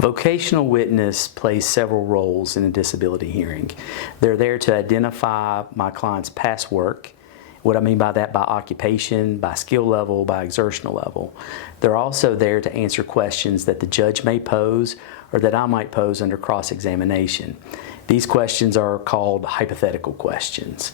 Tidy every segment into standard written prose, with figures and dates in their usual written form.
Vocational witness plays several roles in a disability hearing. They're there to identify my client's past work. What I mean by that, by occupation, by skill level, by exertional level. They're also there to answer questions that the judge may pose or that I might pose under cross-examination. These questions are called hypothetical questions.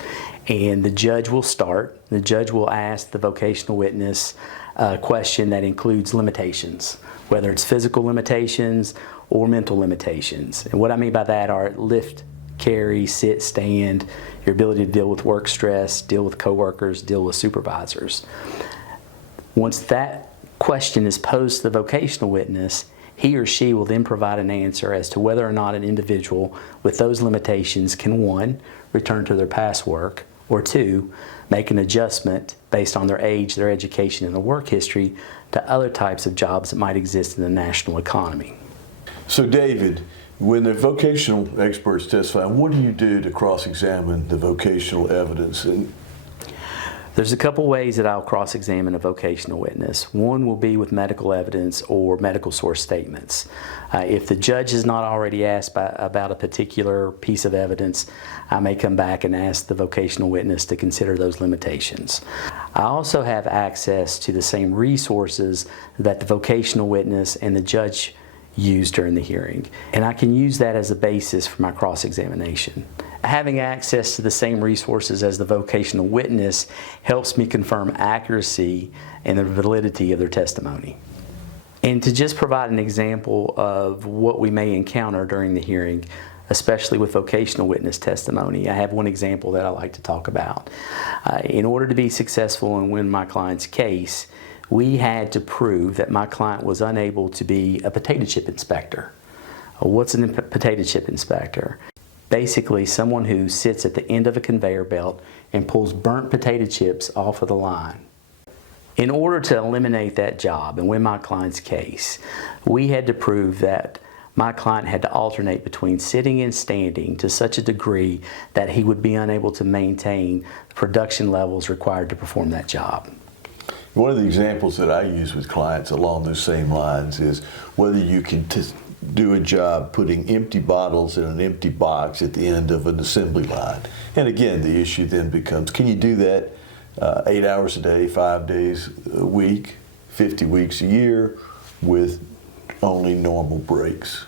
And the judge will start. The judge will ask the vocational witness a question that includes limitations, whether it's physical limitations or mental limitations. And what I mean by that are lift, carry, sit, stand, your ability to deal with work stress, deal with coworkers, deal with supervisors. Once that question is posed to the vocational witness, he or she will then provide an answer as to whether or not an individual with those limitations can, 1, return to their past work, or 2, make an adjustment based on their age, their education, and their work history to other types of jobs that might exist in the national economy. So David, when the vocational experts testify, what do you do to cross-examine the vocational evidence? There's a couple ways that I'll cross-examine a vocational witness. One will be with medical evidence or medical source statements. If the judge has not already asked about a particular piece of evidence, I may come back and ask the vocational witness to consider those limitations. I also have access to the same resources that the vocational witness and the judge use during the hearing, and I can use that as a basis for my cross-examination. Having access to the same resources as the vocational witness helps me confirm accuracy and the validity of their testimony. And to just provide an example of what we may encounter during the hearing, especially with vocational witness testimony, I have one example that I like to talk about. In order to be successful and win my client's case, we had to prove that my client was unable to be a potato chip inspector. What's a potato chip inspector? Basically, someone who sits at the end of a conveyor belt and pulls burnt potato chips off of the line. In order to eliminate that job and win my client's case, we had to prove that my client had to alternate between sitting and standing to such a degree that he would be unable to maintain the production levels required to perform that job. One of the examples that I use with clients along those same lines is whether you can do a job putting empty bottles in an empty box at the end of an assembly line. And again, the issue then becomes, can you do that 8 hours a day, 5 days a week, 50 weeks a year with only normal breaks?